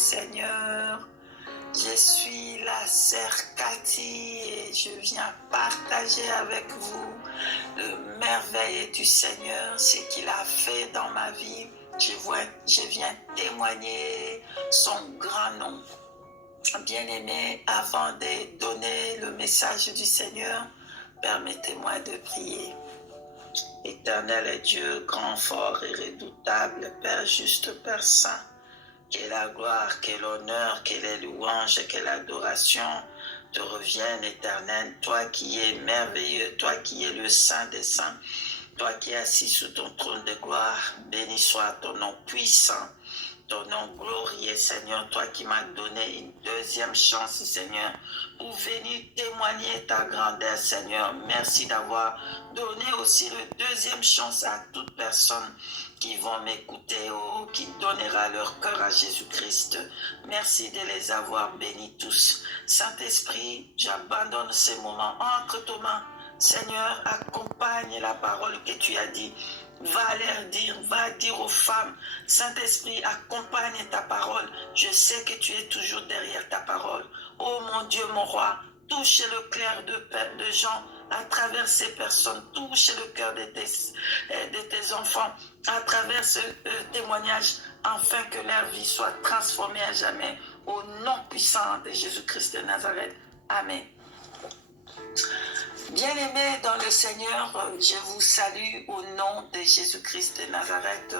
Seigneur. Je suis la sœur Cathy et je viens partager avec vous le merveille du Seigneur, ce qu'il a fait dans ma vie. Je viens témoigner son grand nom. Bien-aimé, avant de donner le message du Seigneur, permettez-moi de prier. Éternel Dieu, grand, fort et redoutable, Père juste, Père saint, que la gloire, que l'honneur, que les louanges, que l'adoration te reviennent, Éternel, toi qui es merveilleux, toi qui es le Saint des saints, toi qui es assis sous ton trône de gloire, béni soit ton nom puissant, ton nom glorieux, Seigneur, toi qui m'as donné une deuxième chance, Seigneur, pour venir témoigner ta grandeur, Seigneur. Merci d'avoir donné aussi la deuxième chance à toute personne qui vont m'écouter ou qui donnera leur cœur à Jésus-Christ. Merci de les avoir bénis tous. Saint-Esprit, j'abandonne ces moments entre tes mains. Seigneur, accompagne la parole que tu as dit. Va dire aux femmes, Saint-Esprit, accompagne ta parole. Je sais que tu es toujours derrière ta parole. Oh mon Dieu, mon roi, touche le cœur de gens à travers ces personnes. Touche le cœur de tes enfants à travers ce témoignage, afin que leur vie soit transformée à jamais. Au nom puissant de Jésus-Christ de Nazareth. Amen. Bien-aimés dans le Seigneur, je vous salue au nom de Jésus-Christ de Nazareth.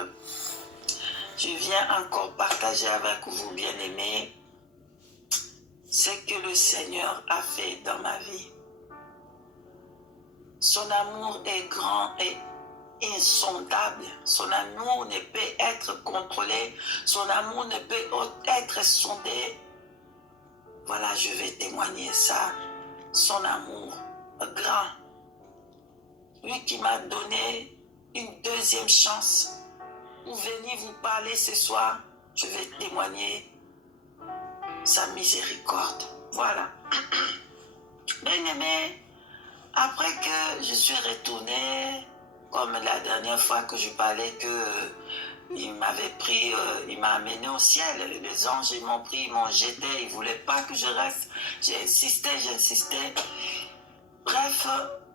Je viens encore partager avec vous, bien-aimés, ce que le Seigneur a fait dans ma vie. Son amour est grand et insondable. Son amour ne peut être contrôlé. Son amour ne peut être sondé. Voilà, je vais témoigner ça. Son amour grand. Lui qui m'a donné une deuxième chance pour venir vous parler ce soir, je vais témoigner sa miséricorde. Voilà. Bien-aimé, après que je suis retournée, comme la dernière fois que je parlais que il m'avait pris, il m'a amené au ciel. Les anges, ils m'ont pris, ils m'ont jeté, ils ne voulaient pas que je reste. J'ai insisté. Bref,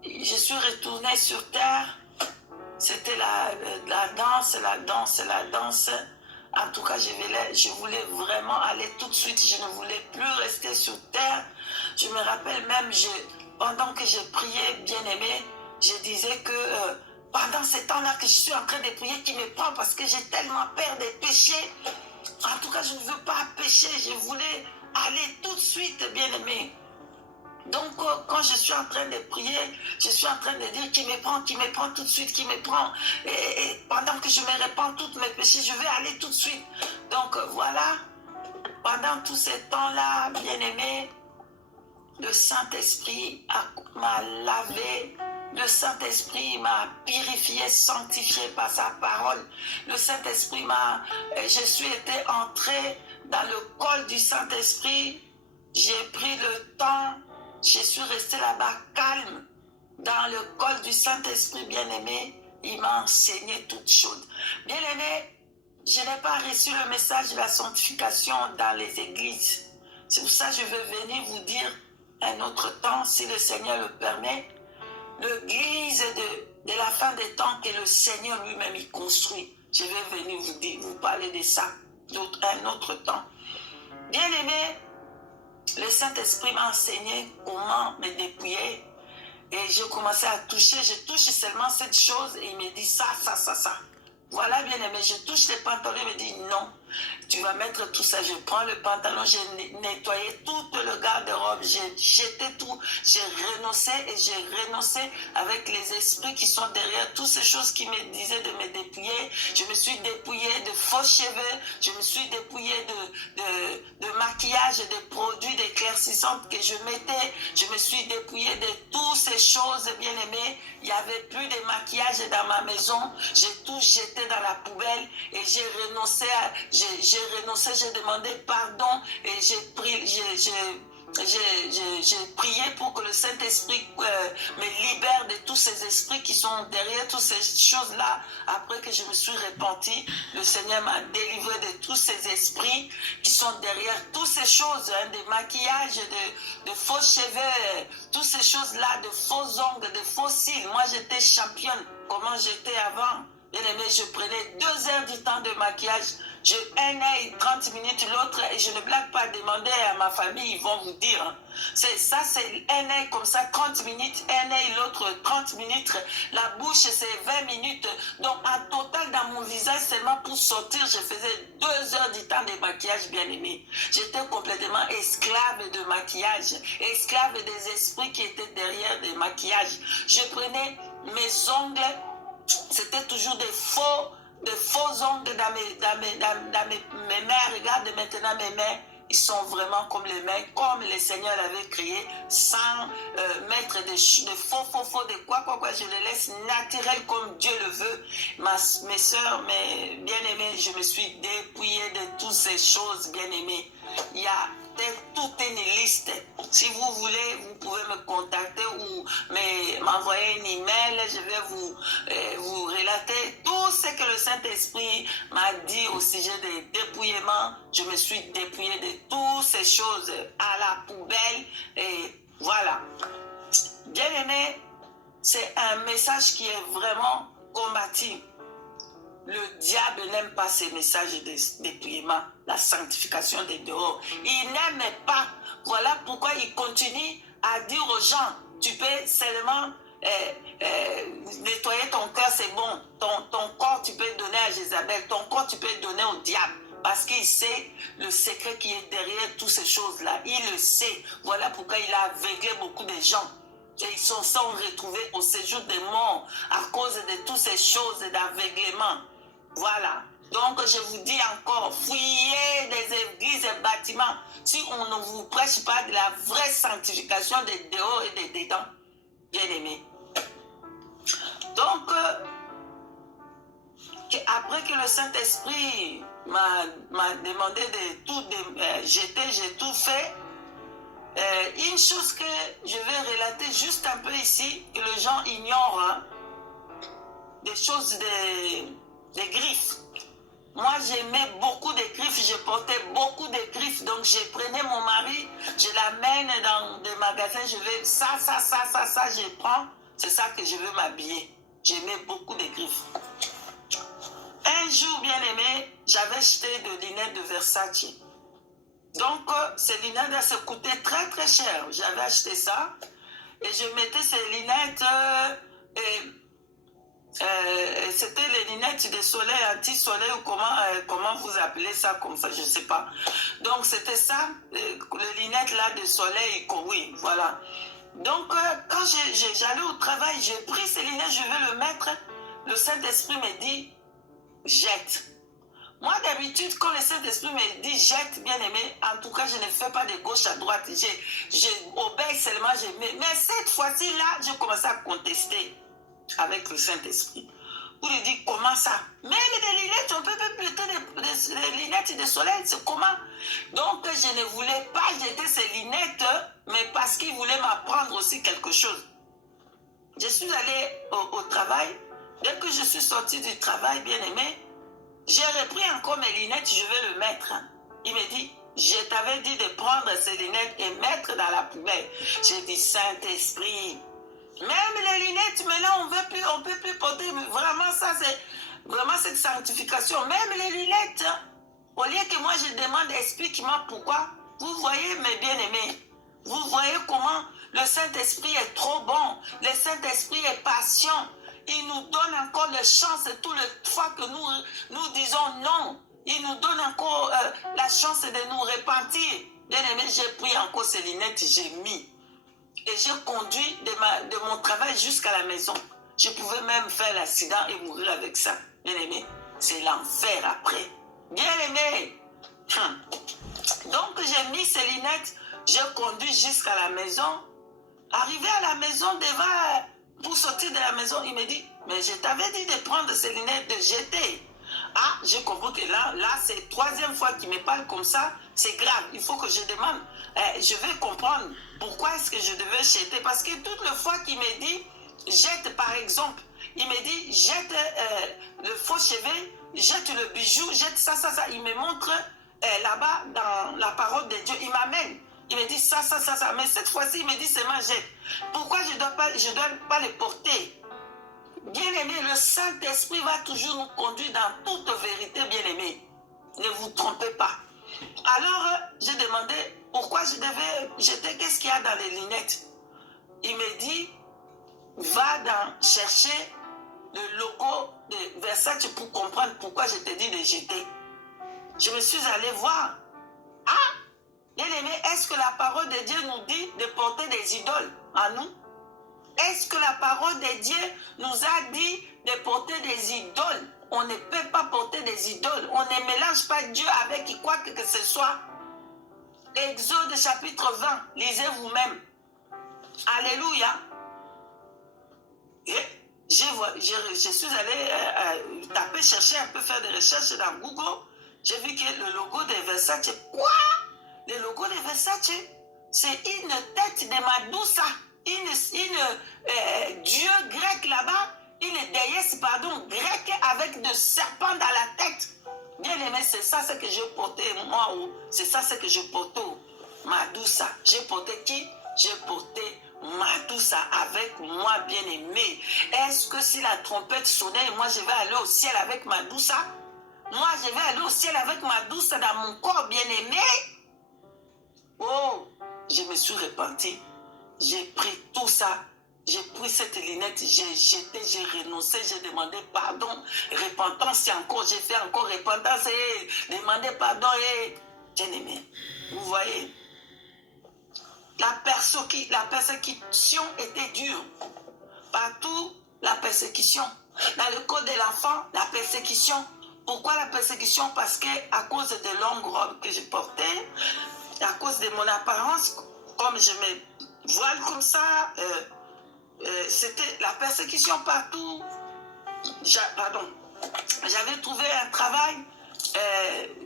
je suis retournée sur terre. C'était la danse. En tout cas, je voulais vraiment aller tout de suite. Je ne voulais plus rester sur terre. Je me rappelle même, pendant que je priais, bien-aimé, je disais que pendant ce temps-là que je suis en train de prier, qui me prend parce que j'ai tellement peur des péchés. En tout cas, je ne veux pas pécher. Je voulais aller tout de suite, bien-aimé. Donc, quand je suis en train de prier, je suis en train de dire qui me prend tout de suite, qui me prend. Et pendant que je me répands tous mes péchés, je vais aller tout de suite. Donc, voilà. Pendant tout ce temps-là, bien-aimé, le Saint-Esprit m'a lavé. Le Saint-Esprit m'a purifié, sanctifié par sa parole. Le Saint-Esprit je suis été entré dans le col du Saint-Esprit. J'ai pris le temps. Je suis resté là-bas calme, dans le col du Saint-Esprit, bien-aimé. Il m'a enseigné toutes choses. Bien-aimé, je n'ai pas reçu le message de la sanctification dans les églises. C'est pour ça que je veux venir vous dire un autre temps, si le Seigneur le permet, l'église de la fin des temps que le Seigneur lui-même y construit. Je vais venir vous parler de ça un autre temps. Bien-aimé, le Saint-Esprit m'a enseigné comment me dépouiller. Et j'ai commencé à toucher. Je touche seulement cette chose et il me dit ça. Voilà, bien aimé, je touche les pantalons. Il me dit non, tu vas mettre tout ça. Je prends le pantalon, j'ai nettoyé tout le garde-robe. J'ai jeté tout. J'ai renoncé avec les esprits qui sont derrière. Toutes ces choses qui me disaient de me dépouiller. Je me suis dépouillée de faux cheveux. Je me suis dépouillée de maquillage, de produits d'éclaircissants que je mettais. Je me suis dépouillée de toutes ces choses, bien aimées. Il n'y avait plus de maquillage dans ma maison. J'ai tout jeté dans la poubelle et j'ai renoncé, j'ai demandé pardon et j'ai prié pour que le Saint-Esprit me libère de tous ces esprits qui sont derrière toutes ces choses-là. Après que je me suis repentie, le Seigneur m'a délivré de tous ces esprits qui sont derrière toutes ces choses, hein, de maquillage, de faux cheveux, toutes ces choses-là, de faux ongles, de faux cils. Moi, j'étais championne. Comment j'étais avant? Bien aimé, je prenais 2 heures du temps de maquillage. Un œil, 30 minutes l'autre, et je ne blague pas, demander à ma famille, ils vont vous dire. Ça, c'est un œil comme ça, 30 minutes, un œil l'autre, 30 minutes. La bouche, c'est 20 minutes. Donc, en total, dans mon visage, seulement pour sortir, je faisais 2 heures du temps de maquillage, bien aimé. J'étais complètement esclave de maquillage, esclave des esprits qui étaient derrière des maquillages. Je prenais mes ongles, c'était toujours des faux ongles dans mes mains. Regarde maintenant mes mains, ils sont vraiment comme les mains, comme le Seigneur l'avait créé, sans mettre de faux, de quoi, je les laisse naturels comme Dieu le veut. Mes soeurs, mes bien-aimées, je me suis dépouillée de toutes ces choses, bien-aimées. Il y a toute une liste. Si vous voulez, vous pouvez me contacter ou m'envoyer un email. Je vais vous relater tout ce que le Saint-Esprit m'a dit au sujet des dépouillements. Je me suis dépouillée de toutes ces choses à la poubelle. Et voilà. Bien aimé, c'est un message qui est vraiment combatif. Le diable n'aime pas ces messages de dépouillement, la sanctification des dehors. Il n'aime pas. Voilà pourquoi il continue à dire aux gens, tu peux seulement nettoyer ton cœur, c'est bon. Ton corps, tu peux donner à Jézabel. Ton corps, tu peux donner au diable. Parce qu'il sait le secret qui est derrière toutes ces choses-là. Il le sait. Voilà pourquoi il a aveuglé beaucoup de gens. Et ils sont retrouvés au séjour des morts à cause de toutes ces choses d'aveuglement. Voilà. Donc, je vous dis encore, fouillez des églises et bâtiments si on ne vous prêche pas de la vraie sanctification des dehors et des dedans. Bien aimé. Donc, après que le Saint-Esprit m'a demandé de tout jeter, j'ai tout fait. Une chose que je vais relater juste un peu ici, que les gens ignorent, hein, des choses des griffes. Moi, j'aimais beaucoup de griffes, je portais beaucoup de griffes, donc je prenais mon mari, je l'amène dans des magasins, je vais ça, je prends, c'est ça que je veux m'habiller. J'aimais beaucoup de griffes. Un jour, bien aimé, j'avais acheté des lunettes de Versace. Donc, ces lunettes, ça coûtait très très cher. J'avais acheté ça et je mettais ces lunettes c'était les lunettes de soleil, anti-soleil ou comment vous appelez ça comme ça, je ne sais pas. Donc, c'était ça, les lunettes là de soleil, oui, voilà. Donc, quand j'allais au travail, j'ai pris ces lunettes, je vais le mettre. Le Saint-Esprit me dit, jette. Moi, d'habitude, quand le Saint-Esprit me dit jette, bien aimé, en tout cas, je ne fais pas de gauche à droite. J'obéis seulement, mais cette fois-ci, là, j'ai commencé à contester avec le Saint-Esprit. Pour lui dire comment ça? Même des lunettes, on peut plutôt des lunettes de soleil, c'est comment? Donc, je ne voulais pas jeter ces lunettes, mais parce qu'il voulait m'apprendre aussi quelque chose. Je suis allée au travail. Dès que je suis sortie du travail, bien aimé, j'ai repris encore mes lunettes, je vais le mettre. Il me dit, je t'avais dit de prendre ces lunettes et mettre dans la poubelle. J'ai dit, Saint-Esprit, même les lunettes, maintenant, on peut plus porter. Vraiment, ça, c'est vraiment cette sanctification. Même les lunettes, au lieu que moi, je demande, explique-moi pourquoi. Vous voyez, mes bien-aimés, vous voyez comment le Saint-Esprit est trop bon. Le Saint-Esprit est patient. Il nous donne encore la chance toutes les fois que nous disons non. Il nous donne encore la chance de nous repentir. Bien-aimé, j'ai pris encore ces lunettes, j'ai mis. Et j'ai conduit de mon travail jusqu'à la maison. Je pouvais même faire l'accident et mourir avec ça. Bien aimé, c'est l'enfer après. Bien aimé. Donc j'ai mis ces lunettes, j'ai conduit jusqu'à la maison. Arrivé à la maison, pour sortir de la maison, il me dit, mais je t'avais dit de prendre ces lunettes, de jeter. Ah, je comprends que là c'est la troisième fois qu'il me parle comme ça, c'est grave. Il faut que je demande, je vais comprendre pourquoi est-ce que je devais jeter. Parce que toutes les fois qu'il me dit, jette par exemple, il me dit, jette le faux cheveu, jette le bijou, jette ça. Il me montre là-bas dans la parole de Dieu, il m'amène. Il me dit ça. Mais cette fois-ci, il me dit seulement jette. Pourquoi je dois pas le porter? Bien-aimé, le Saint-Esprit va toujours nous conduire dans toute vérité, bien-aimé. Ne vous trompez pas. Alors, j'ai demandé pourquoi je devais jeter, qu'est-ce qu'il y a dans les lunettes. Il me dit, va chercher le logo de Versace pour comprendre pourquoi je te dis de jeter. Je me suis allé voir. Ah, bien-aimé, est-ce que la parole de Dieu nous dit de porter des idoles en nous? Est-ce que la parole de Dieu nous a dit de porter des idoles? On ne peut pas porter des idoles. On ne mélange pas Dieu avec quoi que ce soit. Exode chapitre 20, lisez vous-même. Alléluia. Et je suis allé taper, chercher un peu, faire des recherches dans Google. J'ai vu que le logo de Versace, quoi? Le logo de Versace, c'est une tête de Medusa. Dieu grec là-bas, une déesse, grecque avec de serpents dans la tête. Bien aimé, c'est ça ce que je portais, moi, c'est ça ce que je portais, Medusa. J'ai porté qui? J'ai porté Medusa avec moi, bien aimé. Est-ce que si la trompette sonnait, moi je vais aller au ciel avec Medusa? Moi je vais aller au ciel avec Medusa dans mon corps, bien aimé? Oh, je me suis repenti. J'ai pris tout ça, j'ai pris cette lunette, j'ai jeté, j'ai renoncé, j'ai demandé pardon, repentance, j'ai fait encore repentance, demandé pardon, bien aimé. Vous voyez, la persécution était dure. Partout, la persécution. Dans le code de l'enfant, la persécution. Pourquoi la persécution? Parce que à cause de longues robes que je portais, à cause de mon apparence, comme je me voile comme ça, c'était la persécution partout. J'avais trouvé un travail,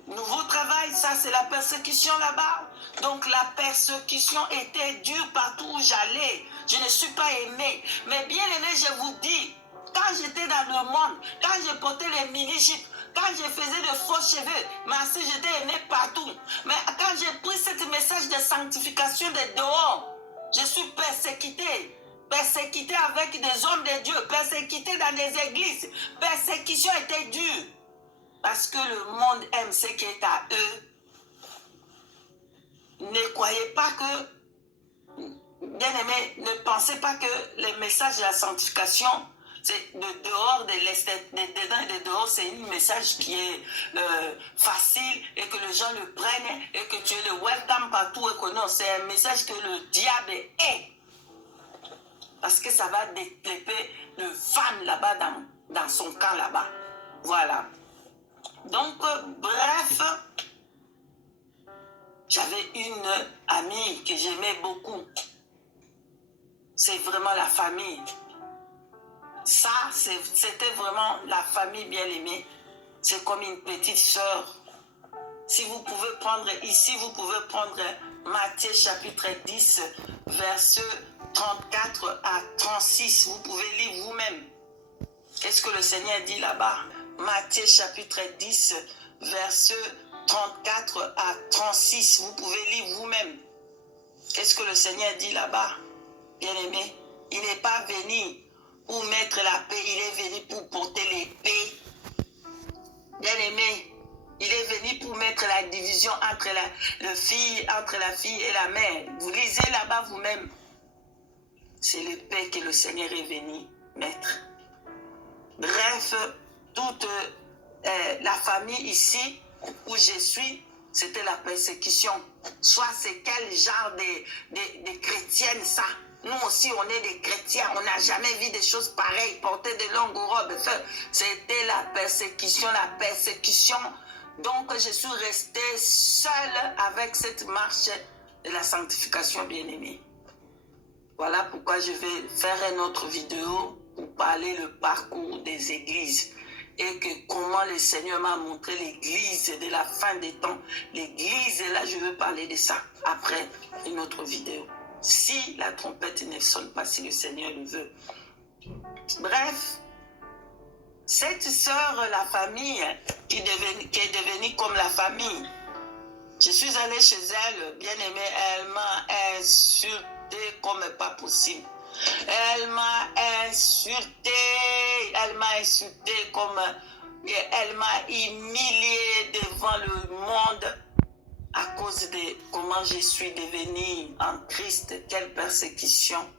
nouveau travail, ça c'est la persécution là-bas. Donc la persécution était dure partout où j'allais. Je ne suis pas aimé. Mais bien aimé, je vous dis, quand j'étais dans le monde, quand je portais les mini-jupes, quand je faisais de faux cheveux, merci, j'étais aimé partout. Mais quand j'ai pris ce message de sanctification de dehors, je suis persécuté. Persécuté avec des hommes de Dieu, persécuté dans des églises. Persécution était dure. Parce que le monde aime ce qui est à eux. Ne croyez pas que, bien aimé, ne pensez pas que le message de la sanctification, c'est de dehors, de dedans et de dehors, c'est un message qui est facile et que les gens le prennent et que tu es le welcome partout et que non, c'est un message que le diable est. Parce que ça va décléper le fan là-bas dans son camp là-bas. Voilà. Donc, bref, j'avais une amie que j'aimais beaucoup. C'est vraiment la famille. Ça, c'était vraiment la famille bien aimée. C'est comme une petite sœur. Si vous pouvez prendre ici, vous pouvez prendre Matthieu chapitre 10, verset 34 à 36. Vous pouvez lire vous-même. Qu'est-ce que le Seigneur dit là-bas? Matthieu chapitre 10, verset 34 à 36. Vous pouvez lire vous-même. Qu'est-ce que le Seigneur dit là-bas? Bien-aimé, il n'est pas venu pour mettre la paix, il est venu pour porter l'épée. Bien-aimé, il est venu pour mettre la division entre la fille et la mère. Vous lisez là-bas vous-même. C'est l'épée que le Seigneur est venu mettre. Bref, toute la famille ici où je suis, c'était la persécution. Soit c'est quel genre de chrétienne ça? Nous aussi, on est des chrétiens. On n'a jamais vu des choses pareilles. Porter de longues robes. C'était la persécution, Donc, je suis restée seule avec cette marche de la sanctification bien-aimée. Voilà pourquoi je vais faire une autre vidéo pour parler le parcours des églises et que comment le Seigneur m'a montré l'église de la fin des temps. L'église, et là je veux parler de ça après une autre vidéo. Si la trompette ne sonne pas, si le Seigneur le veut. Bref, cette sœur, la famille, qui est devenue comme la famille, je suis allée chez elle, bien aimée, elle m'a insulté comme pas possible. Elle m'a insulté comme... Elle m'a humilié devant le monde à cause de comment je suis devenue en Christ, quelle persécution.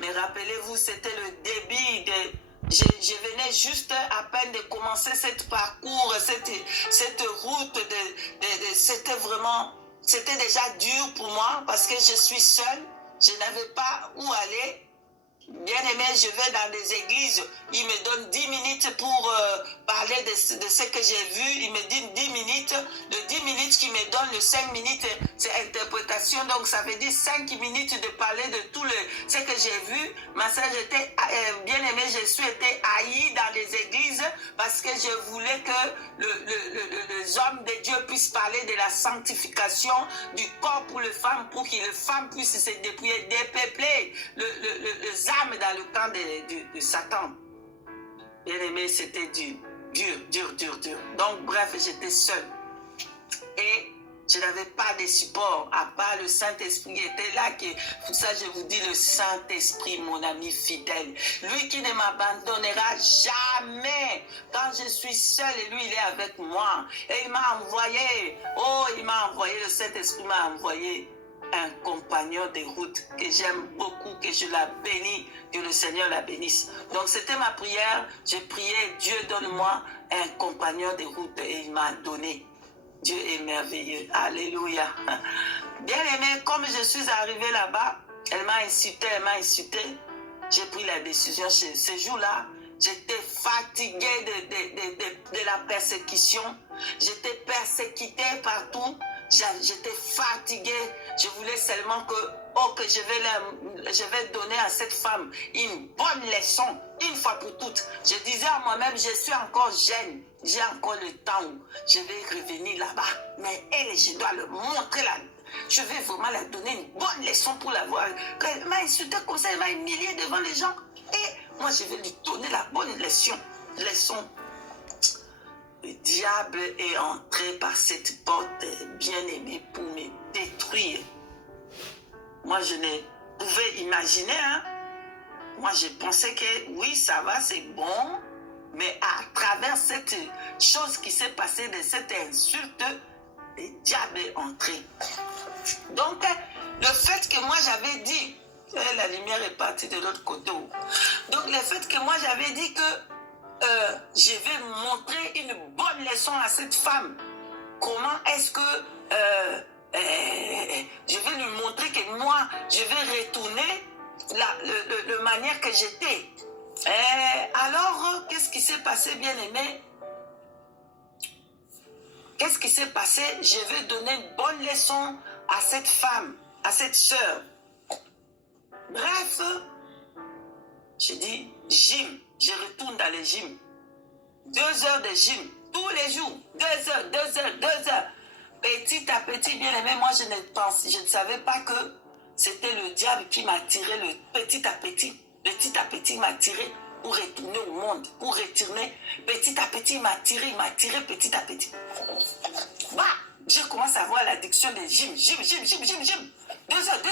Mais rappelez-vous, c'était le début de... Je venais juste à peine de commencer cette parcours, cette route. C'était vraiment... C'était déjà dur pour moi parce que je suis seule. Je n'avais pas où aller. Bien aimé, je vais dans des églises, ils me donnent 10 minutes pour parler de ce que j'ai vu. Ils me disent 10 minutes. Le 10 minutes qu'ils me donnent, le 5 minutes, c'est interprétation. Donc, ça veut dire 5 minutes de parler de tout ce que j'ai vu. Ma soeur, j'étais bien aimé, je suis été haïe dans les églises parce que je voulais que les hommes de Dieu puissent parler de la sanctification du corps pour les femmes, pour que les femmes puissent se dépouiller, dépeupler les âmes dans le camp de Satan. Bien aimé, c'était dur. Donc, bref, j'étais seule. Et je n'avais pas de support, à part le Saint-Esprit qui était là. Pour ça, je vous dis, le Saint-Esprit, mon ami fidèle. Lui qui ne m'abandonnera jamais. Quand je suis seule, et lui, il est avec moi. Et il m'a envoyé, le Saint-Esprit m'a envoyé un compagnon de route que j'aime beaucoup, que je la bénis, que le Seigneur la bénisse. Donc c'était ma prière, j'ai prié, Dieu donne-moi un compagnon de route et il m'a donné. Dieu est merveilleux, alléluia. Bien aimé, comme je suis arrivée là-bas, elle m'a insulté, j'ai pris la décision ce jour-là. J'étais fatiguée de la persécution. J'étais persécutée partout. J'étais fatiguée. Je voulais seulement que je vais donner à cette femme une bonne leçon, une fois pour toutes. Je disais à moi-même, je suis encore jeune. J'ai encore le temps où je vais revenir là-bas. Mais elle, je dois le montrer là. Je vais vraiment la donner une bonne leçon pour la voir. Quand elle m'a insulté comme ça, elle m'a humilié devant les gens. Et moi, je vais lui donner la bonne leçon. Le diable est entré par cette porte bien-aimée pour me détruire. Moi, je ne pouvais imaginer. Moi, je pensais que oui, ça va, c'est bon. Mais à travers cette chose qui s'est passée, de cette insulte, le diable est entré. Donc, le fait que moi j'avais dit, la lumière est partie de l'autre côté. Donc, le fait que moi j'avais dit que je vais montrer une bonne leçon à cette femme. Comment est-ce que je vais lui montrer que moi, je vais retourner la manière que j'étais. Alors, qu'est-ce qui s'est passé, bien-aimé? Qu'est-ce qui s'est passé? Je vais donner une bonne leçon à cette femme, à cette sœur. Bref, je dis gym. Je retourne dans les gyms. 2 heures de gym, tous les jours. 2 heures. Petit à petit, bien aimé, moi je ne savais pas que c'était le diable qui m'a tiré petit à petit. Petit à petit, il m'a tiré pour retourner au monde, pour retourner. Petit à petit, il m'a tiré petit à petit. Bah, je commence à avoir l'addiction de gym. 2 heures,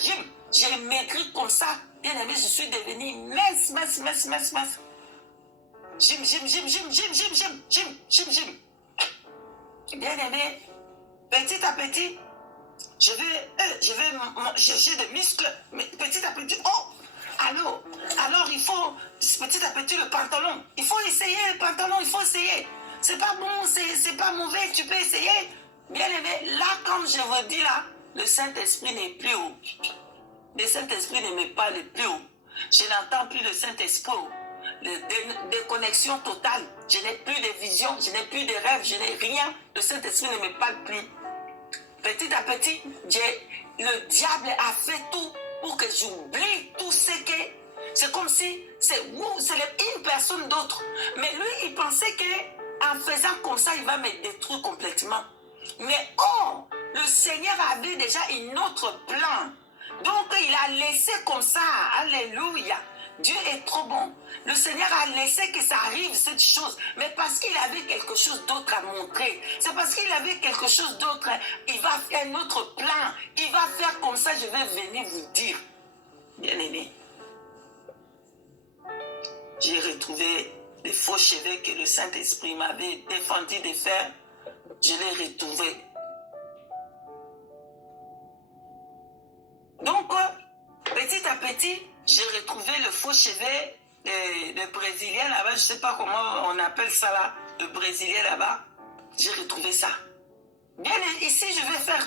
gym. J'ai maigri comme ça. Bien aimé, je suis devenue mince. Gym. Bien aimé, petit à petit, je vais chercher des muscles, mais petit à petit, alors il faut, petit à petit, le pantalon. Il faut essayer le pantalon, il faut essayer. C'est pas bon, c'est pas mauvais, tu peux essayer. Bien aimé, là, comme je vous dis là, le Saint-Esprit n'est plus haut. Le Saint-Esprit ne me parle plus haut. Je n'entends plus le Saint-Esprit. Déconnexion totale. Je n'ai plus de vision, je n'ai plus de rêve, je n'ai rien. Le Saint-Esprit ne me parle plus. Petit à petit, le diable a fait tout pour que j'oublie tout ce que C'est comme si c'est une personne d'autre. Mais lui, il pensait qu'en faisant comme ça, il va me détruire complètement. Mais oh, le Seigneur avait déjà un autre plan. Donc, il a laissé comme ça. Alléluia. Dieu est trop bon. Le Seigneur a laissé que ça arrive, cette chose. Mais parce qu'il avait quelque chose d'autre à montrer. C'est parce qu'il avait quelque chose d'autre. Il va faire un autre plan. Il va faire comme ça, je vais venir vous dire. Bien-aimé, j'ai retrouvé les faux cheveux que le Saint-Esprit m'avait défendu de faire. Je l'ai retrouvé. Donc, petit à petit, j'ai retrouvé le faux cheveu de Brésilien là-bas. Je ne sais pas comment on appelle ça là, le Brésilien là-bas. J'ai retrouvé ça. Bien, ici, je vais faire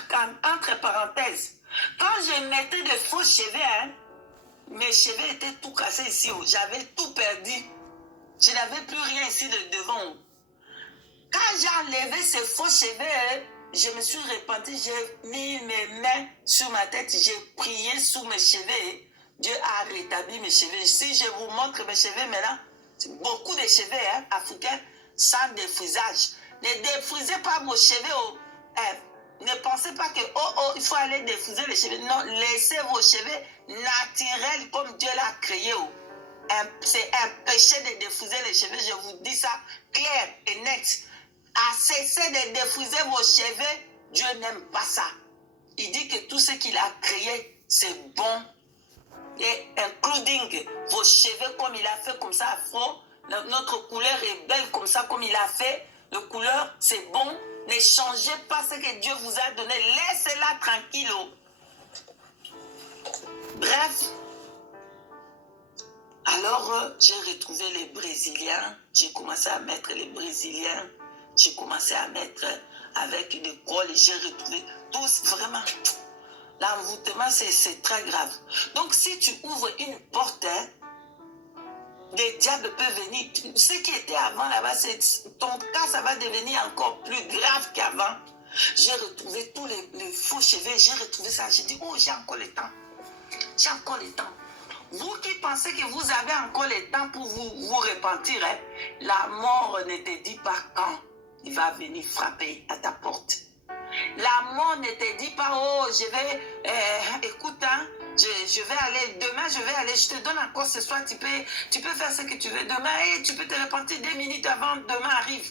entre parenthèses. Quand je mettais de faux cheveux, hein, mes cheveux étaient tout cassés ici. J'avais tout perdu. Je n'avais plus rien ici de devant. Quand j'ai enlevé ces faux cheveux, je me suis repenti, j'ai mis mes mains sur ma tête, j'ai prié sous mes cheveux. Dieu a rétabli mes cheveux. Si je vous montre mes cheveux maintenant, c'est beaucoup de cheveux hein, africains sans défrisage. Ne défrisez pas vos cheveux. Ne pensez pas que il faut aller défriser les cheveux. Non, laissez vos cheveux naturels comme Dieu l'a créé. C'est un péché de défriser les cheveux. Je vous dis ça clair et net. À cesser de défriser vos cheveux, Dieu n'aime pas ça. Il dit que tout ce qu'il a créé, c'est bon. Et including vos cheveux comme il a fait comme ça afro, notre couleur est belle comme ça comme il a fait. Le couleur, c'est bon. Ne changez pas ce que Dieu vous a donné. Laissez-la tranquille. Bref. Alors, j'ai retrouvé les Brésiliens. J'ai commencé à mettre les Brésiliens. J'ai commencé à mettre avec des cols et j'ai retrouvé tous vraiment. L'envoûtement, c'est très grave. Donc, si tu ouvres une porte, hein, des diables peuvent venir. Ce qui était avant là-bas, ton cas, ça va devenir encore plus grave qu'avant. J'ai retrouvé tous les faux cheveux. J'ai retrouvé ça. J'ai dit, oh, j'ai encore le temps. J'ai encore le temps. Vous qui pensez que vous avez encore le temps pour vous repentir, hein, la mort ne te dit pas quand il va venir frapper à ta porte. La mort ne te dit pas, oh, je vais, écoute, hein, je vais aller, demain je vais aller, je te donne encore ce soir, tu peux faire ce que tu veux demain et tu peux te repentir 2 minutes avant demain arrive.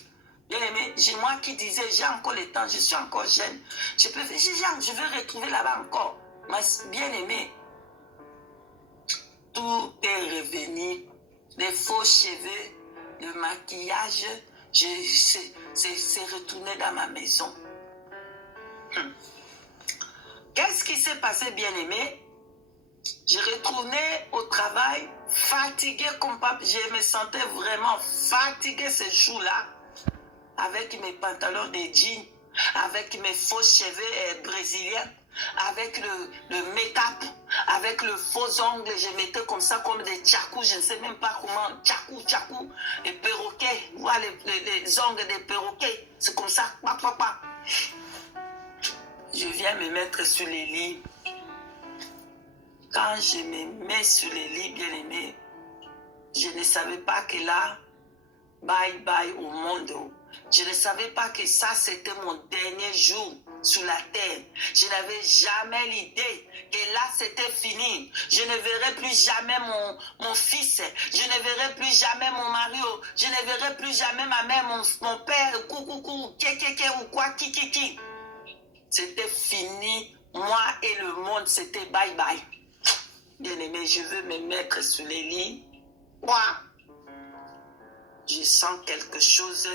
Bien aimé, j'ai moi qui disais, j'ai encore le temps, je suis encore jeune, je vais retrouver là-bas encore. Mais bien aimé, tout est revenu, les faux cheveux, le maquillage, c'est retourné dans ma maison. Qu'est-ce qui s'est passé, bien-aimé? Je retournais au travail, fatigué comme pas. Je me sentais vraiment fatigué ce jour-là, avec mes pantalons de jeans, avec mes faux cheveux brésiliens, avec le make-up, avec le faux ongle. Je mettais comme ça, comme des tchakou, je ne sais même pas comment, tchakou, les perroquets, voilà les ongles des perroquets, c'est comme ça, pa. Je viens me mettre sur les lits. Quand je me mets sur les lits, bien aimé, je ne savais pas que là, bye bye au monde. Je ne savais pas que ça, c'était mon dernier jour sur la terre. Je n'avais jamais l'idée que là, c'était fini. Je ne verrai plus jamais mon fils. Je ne verrai plus jamais mon mari. Je ne verrai plus jamais ma mère, mon père, coucou, ou quoi, qui. C'était fini. Moi et le monde, c'était bye bye. Bien aimé, je veux me mettre sur les lits. Moi, je sens quelque chose.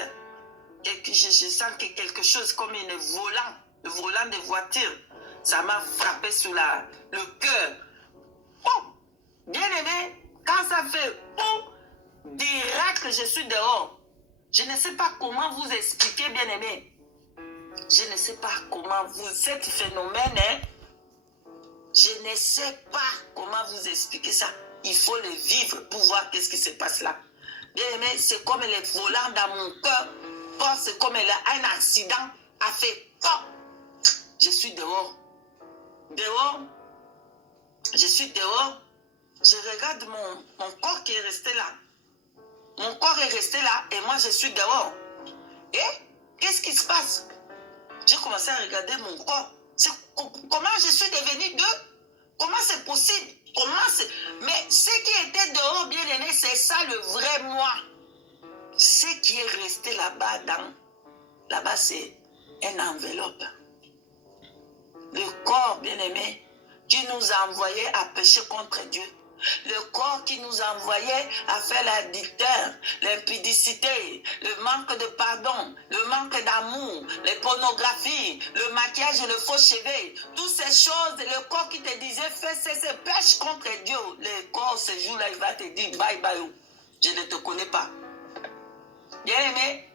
Je sens que quelque chose comme le volant de voiture. Ça m'a frappé sur le cœur. Oh, bien aimé, quand ça fait direct que je suis dehors. Je ne sais pas comment vous expliquer, bien aimé. Je ne sais pas comment cet phénomène, hein, je ne sais pas comment vous expliquer ça. Il faut le vivre pour voir qu'est-ce qui se passe là. Bien aimé, c'est comme les volants dans mon cœur. C'est comme un accident a fait. Je suis dehors. Je suis dehors. Je regarde mon corps qui est resté là. Mon corps est resté là et moi je suis dehors. Et qu'est-ce qui se passe? J'ai commencé à regarder mon corps. Comment je suis devenue deux? Comment c'est possible? Mais ce qui était dehors, bien aimé, c'est ça le vrai moi. Ce qui est resté là-bas, là-bas, c'est une enveloppe. Le corps, bien aimé, qui nous a envoyés à pécher contre Dieu. Le corps qui nous envoyait à faire l'adultère, l'impudicité, le manque de pardon, le manque d'amour, les pornographies, le maquillage et le faux cheveux, toutes ces choses, le corps qui te disait fais ces pêche contre Dieu, le corps ce jour-là, il va te dire bye bye, je ne te connais pas. Bien aimé,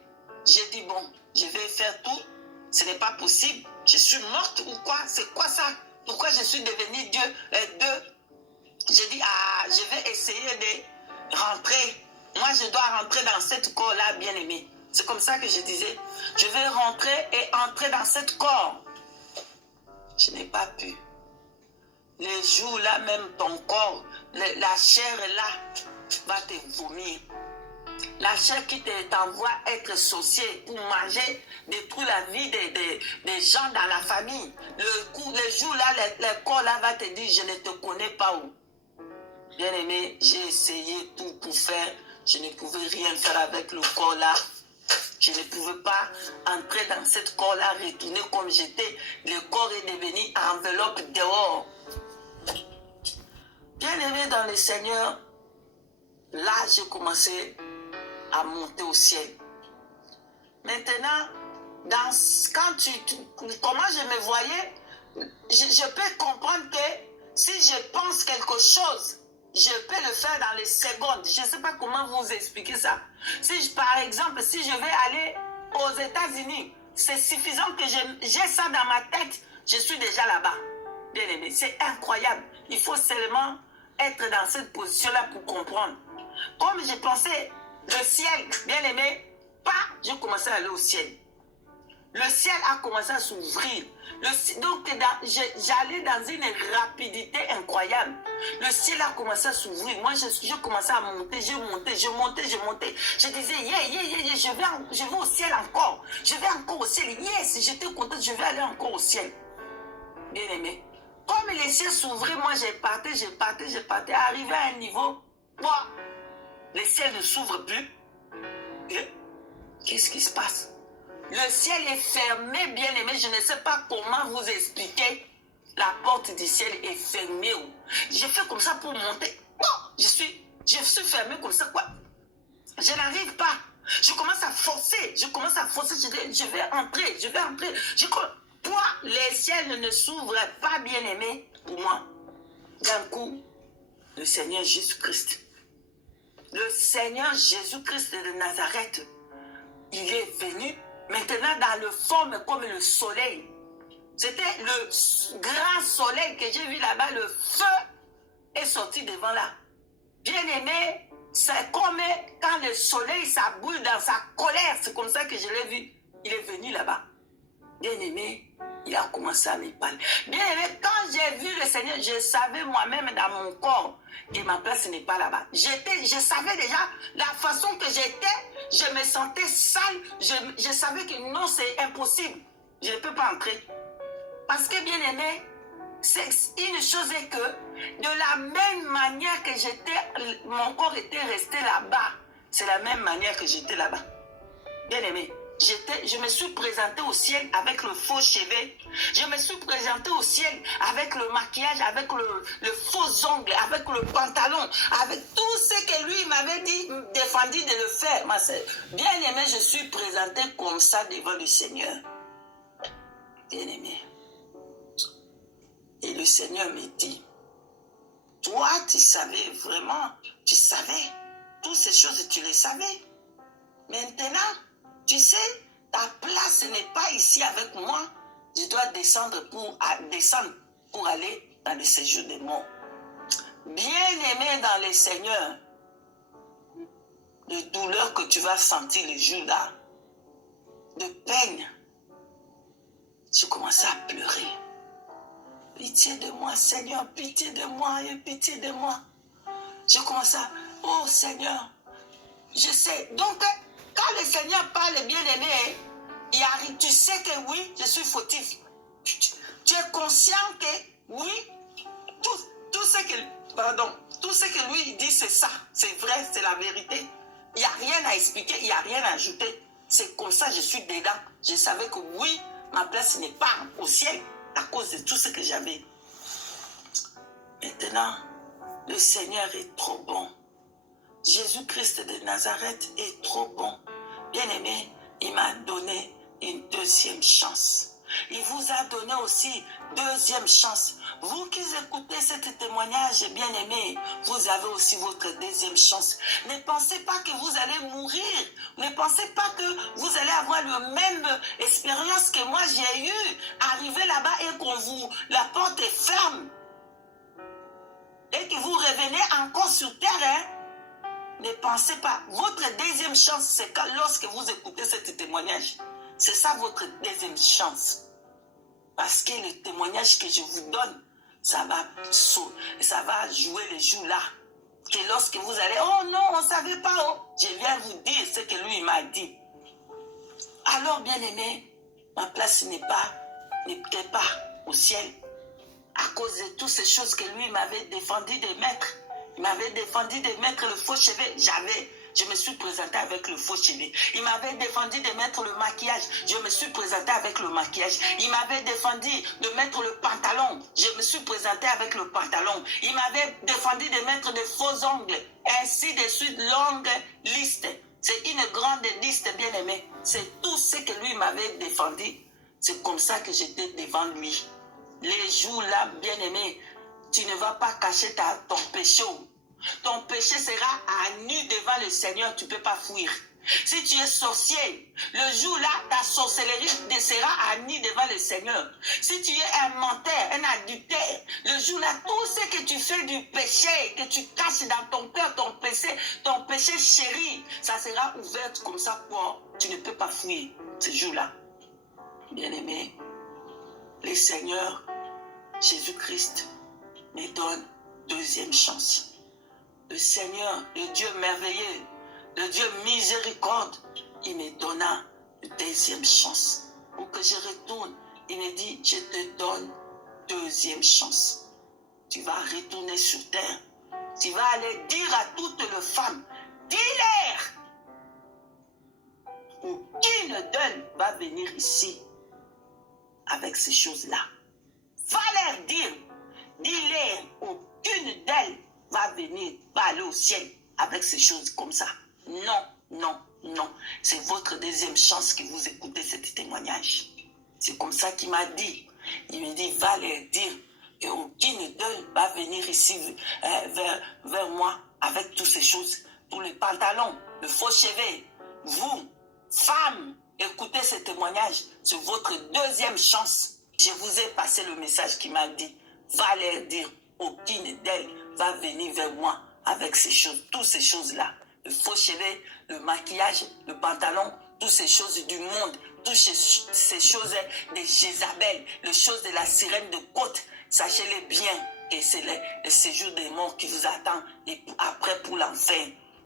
j'ai dit bon, je vais faire tout, ce n'est pas possible, je suis morte ou quoi? C'est quoi ça? Pourquoi je suis devenue Dieu? J'ai dit, je vais essayer de rentrer. Moi, je dois rentrer dans cette corps-là, bien aimé. C'est comme ça que je disais. Je vais rentrer et entrer dans cette corps. Je n'ai pas pu. Les jours là, même ton corps, la chair là, va te vomir. La chair qui t'envoie être sorcier pour manger, détruire la vie des gens dans la famille. Le jour là, le corps là va te dire, je ne te connais pas où. Bien aimé, j'ai essayé tout pour faire. Je ne pouvais rien faire avec le corps là. Je ne pouvais pas entrer dans cette corps là, retourner comme j'étais. Le corps est devenu enveloppe dehors. Bien aimé dans le Seigneur, là j'ai commencé à monter au ciel. Maintenant, comment je me voyais, je peux comprendre que si je pense quelque chose, je peux le faire dans les secondes. Je ne sais pas comment vous expliquer ça. Par exemple, si je vais aller aux États-Unis, c'est suffisant que j'ai ça dans ma tête, je suis déjà là-bas. Bien aimé, c'est incroyable. Il faut seulement être dans cette position-là pour comprendre. Comme je pensais, le ciel, bien aimé, j'ai commencé à aller au ciel. Le ciel a commencé à s'ouvrir. Donc, j'allais dans une rapidité incroyable. Le ciel a commencé à s'ouvrir. Moi, je commençais à monter, je montais. Je disais, je vais au ciel encore. Je vais encore au ciel. Yes, j'étais contente, je vais aller encore au ciel. Bien aimé. Comme les ciels s'ouvraient, moi, je partais. Arrivé à un niveau, les ciels ne s'ouvrent plus. Et qu'est-ce qui se passe? Le ciel est fermé, bien aimé. Je ne sais pas comment vous expliquer. La porte du ciel est fermée. J'ai fait comme ça pour monter. Je suis fermé comme ça, quoi. Je n'arrive pas. Je commence à forcer. Je vais entrer. Les ciels ne s'ouvrent pas, bien aimé, pour moi. D'un coup, le Seigneur Jésus-Christ. Le Seigneur Jésus-Christ de Nazareth, il est venu. Maintenant, dans le forme comme le soleil. C'était le grand soleil que j'ai vu là-bas. Le feu est sorti devant là. Bien aimé, c'est comme quand le soleil, ça brûle dans sa colère. C'est comme ça que je l'ai vu. Il est venu là-bas. Bien aimé, il a commencé à me parler. Bien aimé, quand j'ai vu le Seigneur, je savais moi-même dans mon corps que ma place n'est pas là-bas. Je savais déjà la façon que j'étais, je me sentais sale, je savais que non, c'est impossible. Je ne peux pas entrer. Parce que bien aimé, c'est une chose est que de la même manière que mon corps était resté là-bas, c'est la même manière que j'étais là-bas. Bien aimé. Je me suis présentée au ciel avec le faux cheveu. Je me suis présentée au ciel avec le maquillage, avec le faux ongle, avec le pantalon, avec tout ce que lui m'avait dit, défendu de le faire. Bien aimé, je suis présentée comme ça devant le Seigneur. Bien aimé. Et le Seigneur me dit, toi, tu savais vraiment, tu savais toutes ces choses, tu les savais. Maintenant, tu sais, ta place n'est pas ici avec moi. Je dois descendre pour aller dans le séjour des morts. Bien-aimé dans le Seigneur, de douleur que tu vas sentir le jour-là, de peine, je commençais à pleurer. Pitié de moi, Seigneur, pitié de moi et pitié de moi. Je commence à, oh Seigneur, je sais. Donc, quand le Seigneur parle bien-aimé, tu sais que oui, je suis fautif. Tu es conscient que oui, tout ce que lui dit, c'est ça. C'est vrai, c'est la vérité. Il n'y a rien à expliquer, il n'y a rien à ajouter. C'est comme ça, je suis dedans. Je savais que oui, ma place n'est pas au ciel à cause de tout ce que j'avais. Maintenant, le Seigneur est trop bon. Jésus-Christ de Nazareth est trop bon. Bien-aimé, il m'a donné une deuxième chance. Il vous a donné aussi deuxième chance. Vous qui écoutez ce témoignage, bien-aimé, vous avez aussi votre deuxième chance. Ne pensez pas que vous allez mourir. Ne pensez pas que vous allez avoir la même expérience que moi j'ai eue. Arriver là-bas et qu'on vous, la porte est ferme. Et que vous revenez encore sur terre, hein? Ne pensez pas. Votre deuxième chance, c'est lorsque vous écoutez ce témoignage. C'est ça votre deuxième chance. Parce que le témoignage que je vous donne, ça va jouer les jours là. Que lorsque vous allez, oh non, on ne savait pas, oh, je viens vous dire ce que lui m'a dit. Alors, bien aimé, ma place n'est pas au ciel. À cause de toutes ces choses que lui m'avait défendu de mettre. Il m'avait défendu de mettre le faux cheveu. Je me suis présenté avec le faux cheveu. Il m'avait défendu de mettre le maquillage. Je me suis présenté avec le maquillage. Il m'avait défendu de mettre le pantalon. Je me suis présenté avec le pantalon. Il m'avait défendu de mettre de faux ongles. Ainsi de suite, longue liste. C'est une grande liste, bien aimée. C'est tout ce que lui m'avait défendu. C'est comme ça que j'étais devant lui. Les jours-là, bien aimé, tu ne vas pas cacher ton péché. Ton péché sera à nu devant le Seigneur, tu ne peux pas fuir. Si tu es sorcier, le jour-là, ta sorcellerie sera à nu devant le Seigneur. Si tu es un menteur, un adultère, le jour-là, tout ce que tu fais du péché, que tu caches dans ton cœur, ton péché chéri, ça sera ouvert comme ça pour tu ne peux pas fuir ce jour-là. Bien-aimé, le Seigneur Jésus-Christ me donne deuxième chance. Le Seigneur, le Dieu merveilleux, le Dieu miséricorde, il me donna une deuxième chance. Pour que je retourne, il me dit, je te donne deuxième chance. Tu vas retourner sur terre. Tu vas aller dire à toutes les femmes, dis-leur, aucune d'elles va venir ici avec ces choses-là. Va leur dire, dis-leur, aucune d'elles va venir, va aller au ciel avec ces choses comme ça. Non, non, non. C'est votre deuxième chance que vous écoutez ce témoignage. C'est comme ça qu'il m'a dit. Il me dit, va leur dire qu'aucune d'elles va venir ici vers moi avec toutes ces choses. Pour les pantalons, le faux cheveu. Vous, femmes, écoutez ce témoignage. C'est votre deuxième chance. Je vous ai passé le message qui m'a dit, va leur dire, aucune d'elles va venir vers moi avec ces choses, toutes ces choses-là. Le faux cheveu, le maquillage, le pantalon, toutes ces choses du monde, toutes ces choses de Jézabel, les choses de la sirène de côte. Sachez-les bien que c'est le séjour des morts qui vous attend et après pour l'enfer.